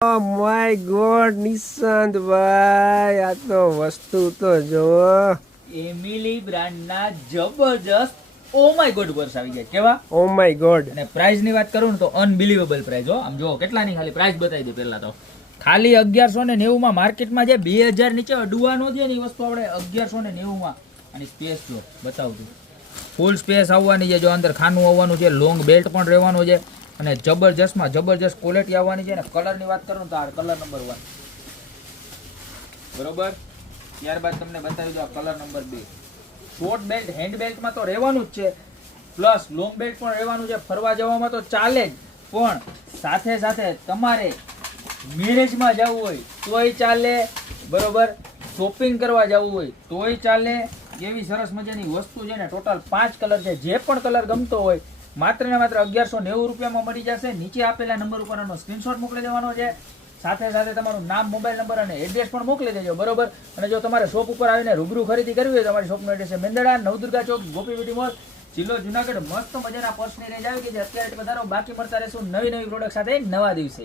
My God Nishant ભાઈ, આ તો વસ્તુ તો જો એમિલી બ્રાન્ડના જબરજસ્ત ઓ માય ગોડ પર્સ આવી ગયા. કેવા? Oh my God. અને પ્રાઇસ ની વાત કરું ને તો અનબિલીવેબલ પ્રાઇસ. હો આમ જો કેટલાની ખાલી પ્રાઇસ બતાવી દે. પહેલા તો ખાલી 1190 માં માર્કેટમાં જે 2000 નીચે અડવાનો છે ને એ વસ્તુ આપણે 1190 માં. અને સ્પેસ જો બતાવું છું, ફૂલ સ્પેસ આવવાની છે. જો અંદર ખાનું આવવાનું છે, લોંગ બેલ્ટ પણ રહેવાનું છે અને જબરજસ્તમાં જબરજસ્ત ક્વોલિટી આવવાની છે. ને કલરની વાત કરું તો આ કલર નંબર 1 બરોબર. ત્યારબાદ તમને બતાવી દો આ colour number 2. Short belt hand બેલ્ટમાં તો રહેવાનું જ છે, પ્લસ લોંગ બેલ્ટ પણ રહેવાનું છે. ફરવા જવામાં તો ચાલે જ, પણ સાથે સાથે તમારે મેરેજમાં જવું હોય તોય ચાલે, બરોબર. શોપિંગ કરવા જવું હોય તોય ચાલે. એવી સરસ મજાની વસ્તુ છે ને. ટોટલ 5 કલર છે. જે પણ કલર ગમતો હોય માત્ર ને માત્ર 1190 રૂપિયામાં મળી જશે. નીચે આપેલા નંબર ઉપર આનો સ્ક્રીનશોટ મોકલી દેવાનો છે. સાથે સાથે તમારું નામ, મોબાઈલ નંબર અને એડ્રેસ પણ મોકલી દેજો, બરોબર. અને જો તમારે શોપ ઉપર આવીને રૂબરૂ ખરીદી કરવી હોય તો અમારી શોપનો એડ્રેસ છે મેંદડા, નવદુર્ગા ચોક, ગોપી બ્યુટી મોલ, જિલ્લો જુનાગઢ. મસ્ત મજાના પર્સની રેન્જ આવી ગઈ છે. અત્યારે વધારો બાકી મળતા રહેશું નવી નવી પ્રોડક્ટ સાથે નવા દિવસે.